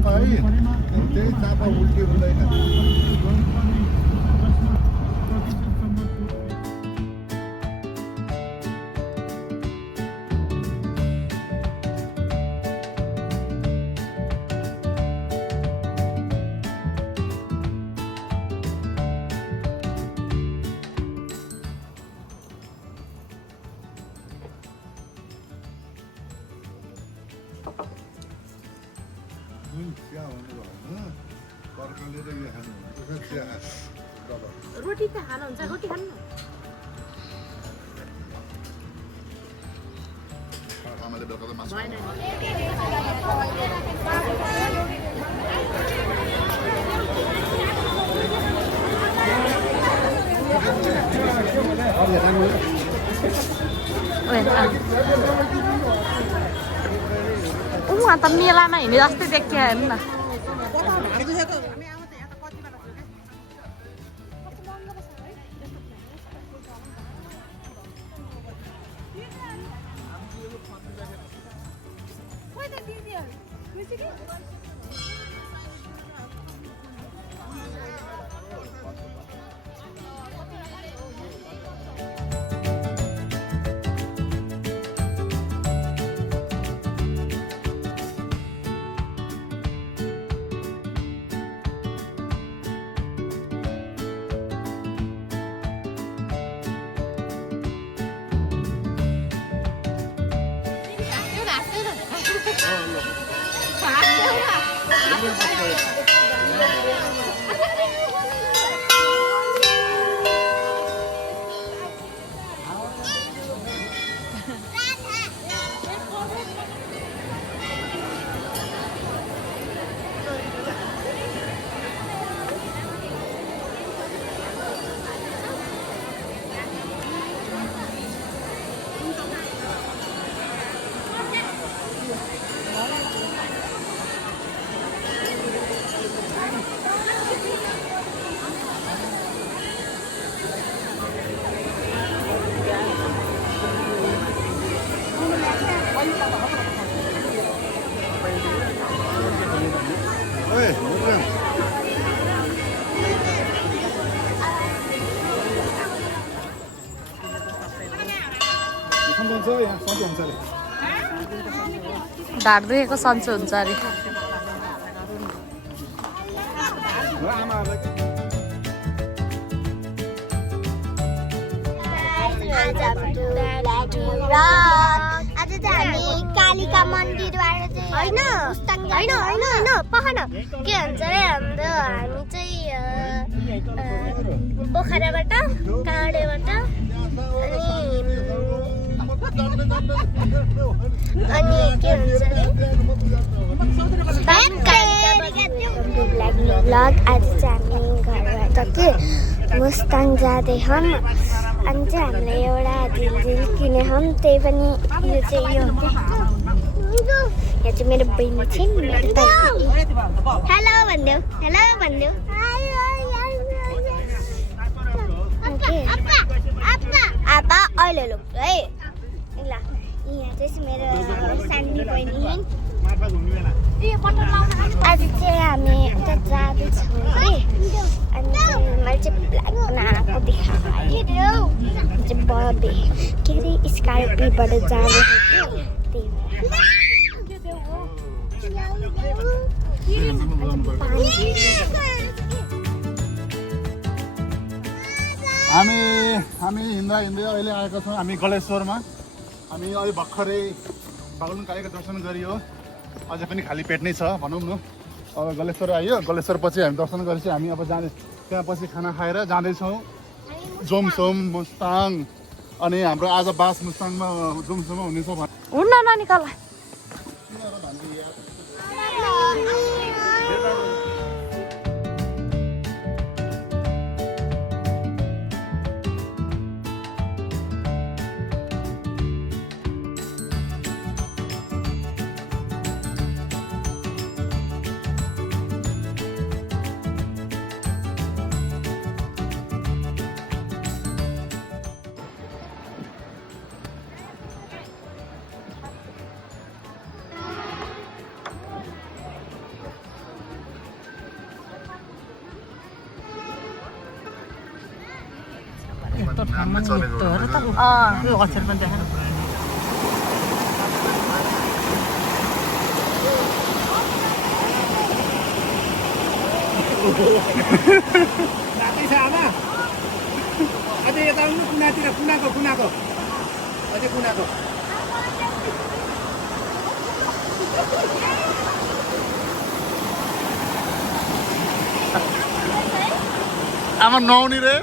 चाप है त्यही चाप उल्टी हुँदैन रोटी त खानुहुन्छ रोटी खानु आमाले बेलुका त मासु अन्त मेलामा हिँडे जस्तै देखियो हेर्नु न ढाड दुखेको सन्चो हुन्छ अरे आज चाहिँ हामी कालिका मन्दिरबाट चाहिँ होइन होइन होइन पखन के भन्छ अरे हाम्रो हामी चाहिँ पोखराबाट काँडेबाट अनि के भन्छ अरे ब्लग आज चाहिँ हामी घरबाट के मुस्ताङ जाँदैछौँ अनि चाहिँ हामीले एउटा झिलझिल किनेछौँ त्यही पनि यो चाहिँ यो यहाँ चाहिँ मेरो बहिनी छिन् हेलो भनिदेऊ आपा अहिले लुक है ल यहाँ चाहिँ मेरो सानी बहिनी आज चाहिँ हामी उता जाँदैछौँ कि अनि मैले चाहिँ ब्ल्याक बनाएको देखाएँ चाहिँ बबे के अरे स्कर्पियोबाट जाँदैछ कि हामी हिँड्दै अहिले आएका छौँ हामी गलेश्वरमा हामी अहिले भर्खरै बागलुङ कालीको दर्शन गरियो अझै पनि खाली पेट नै छ भनौँ न अब गलेश्वर आयो गलेश्वर पछि हामी दर्शन गरेपछि हामी अब जाँदै त्यहाँ पछि खाना खाएर जाँदैछौँ जोमसोम मुस्ताङ अनि हाम्रो आज बास मुस्ताङमा जोमसोममा हुनेछ हुन्न नानीकाला 이거 어쩔 건데. नाकै छ आमा अझै यता आउनु कुनातिर कुनाको अझै कुनाको आमा नुहाउने रे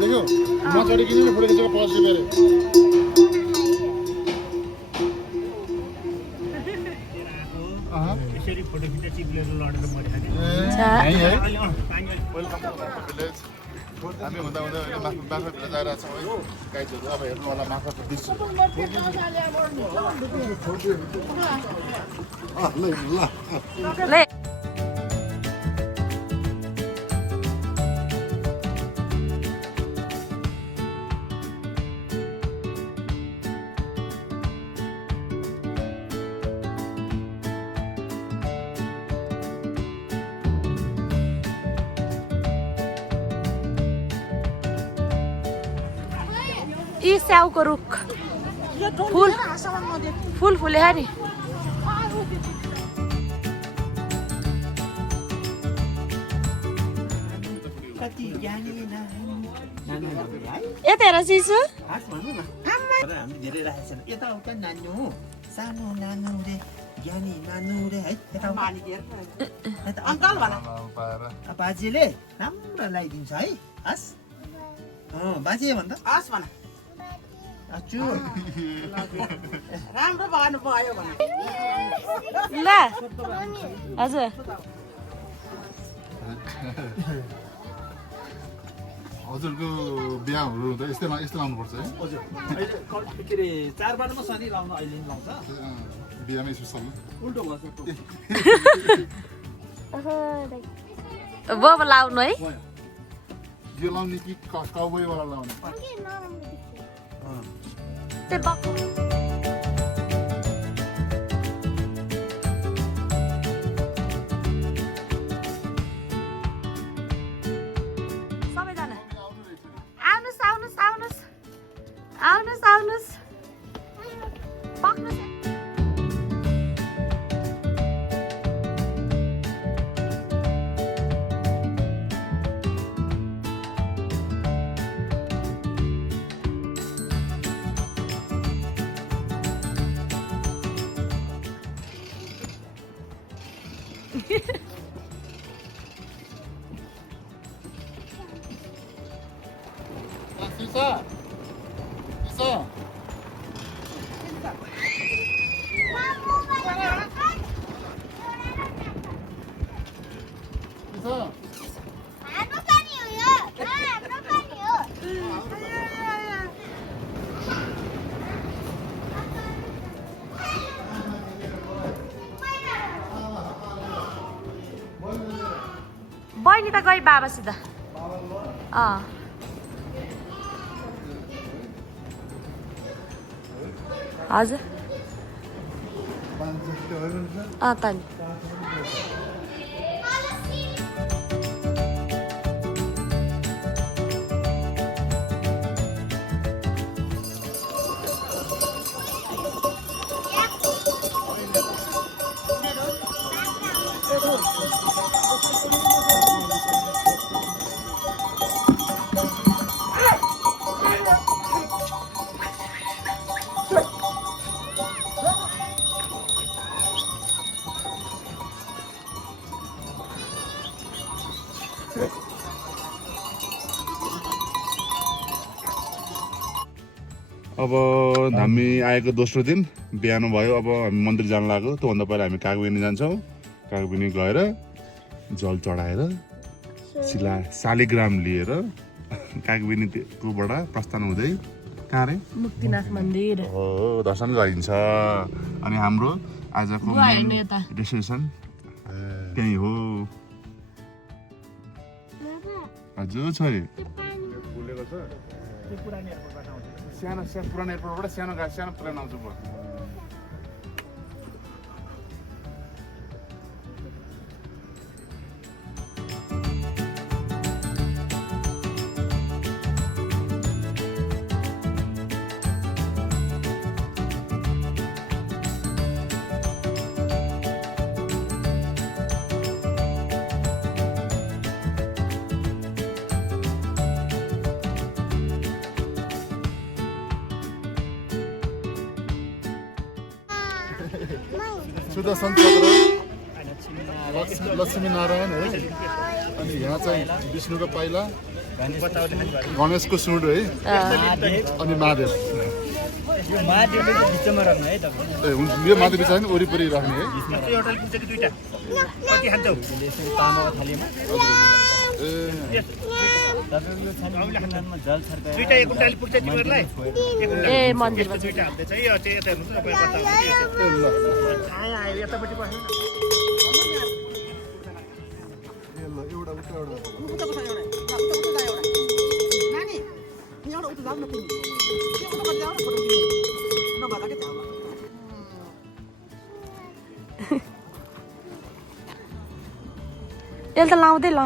देखो म चढिकिन फोटो खिचेको 50 रुपैयाँ रे यसरी फोटो खिच्दा चिप्लेर लडेर मर्यो हामी हुँदा हुँदा माखा भित्र जाएर छौँ है गाइडहरू अब हेर्नु होला माखाको दृश्य ले यी स्याउको रुख फुल फुले नि कति ज्ञानी नानी यता हेर चिसो हाँस भन्नु न हामीले धेरै राखेको छैन यताउता नानु सानो नानु रे ज्ञानी नानु रे है यता अङ्कल भन बाजेले राम्रो लगाइदिन्छ है हस् बाजे भन् त हस् भन अचु राम्रो बगाउनु भयो भने ल हजुर हजुरको बिहाहरू हुँदा यस्तै लाउनुपर्छ है हजुर के अरे चाडबाडमा शनि लाउनु अहिले नि लाउँछ बिहामै स्पेसल उल्टो भएछ बब लाउनु है यो लाउने कि काउबोयवाला लाउने त्यो बक्खु सबैजना आउनुहोस् आउनुहोस् आउनुहोस् आउनुहोस् आउनुहोस् पक्नुहोस् Sisa! Sisa! Sisa! हाम्रो पानी हो यो हाम्रो पानी हो बहिनी त गई बाबासित हजुर त नि अब हामी आएको दोस्रो दिन बिहान भयो अब हामी मन्दिर जान लाग्यो त्योभन्दा पहिला हामी कागबेनी जान्छौँ कागबेनी गएर जल चढाएर शालिग्राम लिएर कागबेनीकोबाट प्रस्थान हुँदै कहाँ रे मुक्तिनाथ मन्दिर हो दर्शन गरिन्छ अनि हाम्रो आजको डेस्टिनेसन त्यही हो हजुर छ फुलेको छ सानो पुरानो एयरपोर्टबाट सानो प्लेन आउँछ भयो सुदर्शन चक्र लक्ष्मी नारायण है अनि यहाँ चाहिँ विष्णुको पाइला गणेशको सुँड है अनि महादेव यो महादेव बिच वरिपरि राख्ने है ए मन्दिरमा यसले त लाउँदै ल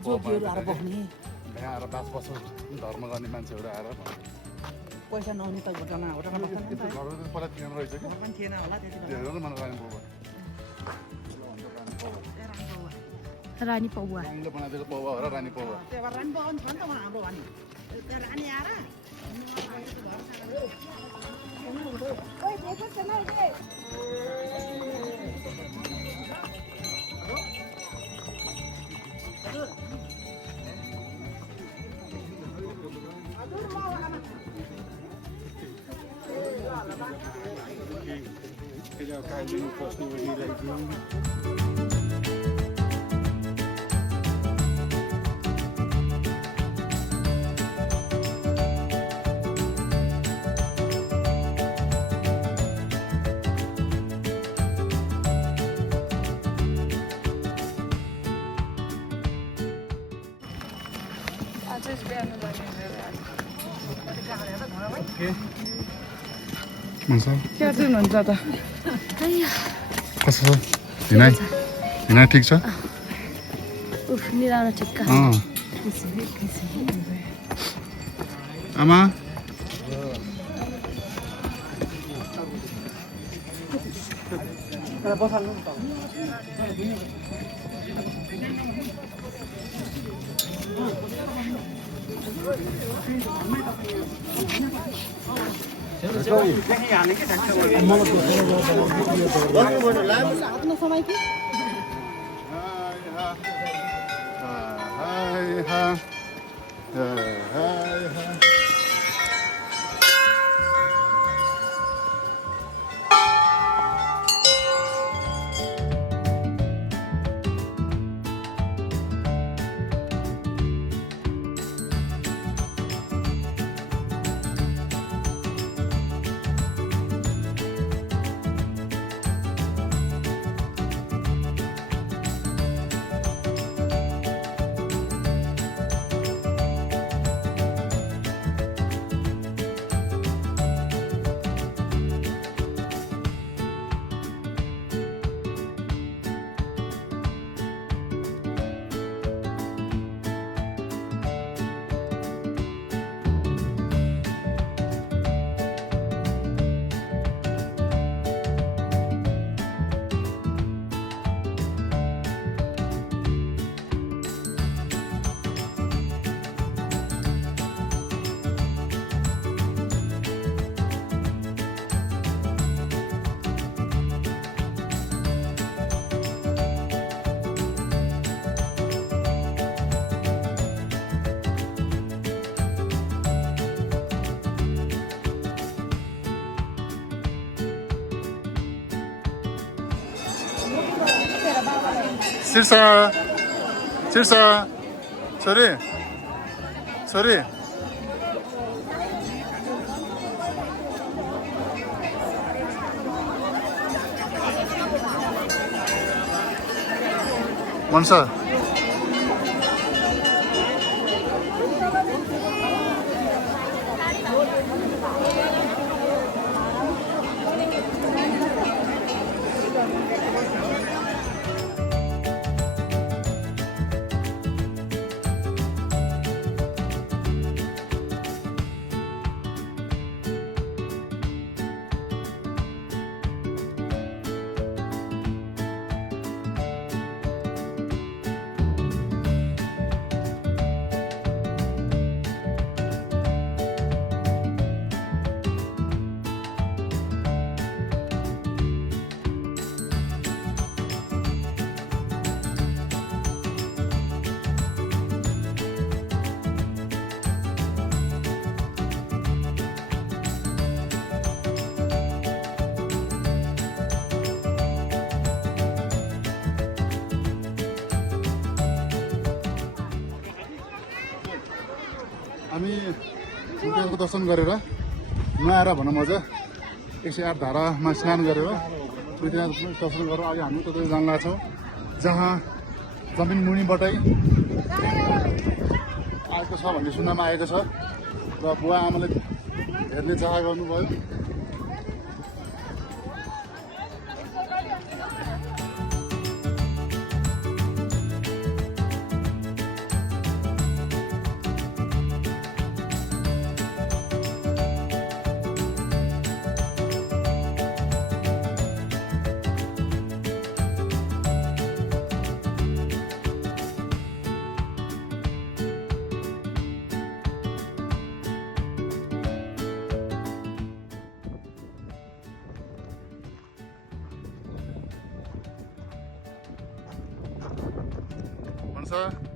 यहाँ आएर बास बसो धर्म गर्ने मान्छेहरू आएर पैसा नहुने त घटना पहिला थिएन रहेछ कि थिएन होला हेरेर मन रानी रानी पौवा बनाइदिएको पौवा हो र रानी पौवा रानी पौवा छ नि त हाम्रो भनी त्यहाँ रानी आएर क्या चाहिँ हुन्छ त कसो छ हिनाइ हिनाइ ठिक छ उफ निराउन ठिक्क आमा 실사 छोरी मनसा हामी सूर्यको दर्शन गरेर नआएर भनौँ अझ 108 धारामा स्नान गरेर सूर्यनाथ दर्शन गरेर अहिले हामी त्यतै जान लाग्छौँ जहाँ जमिन मुनिबाटै आएको छ भन्ने सुन्नमा आएको छ र बुवा आमाले हेर्ने चाह गर्नुभयो। मनसा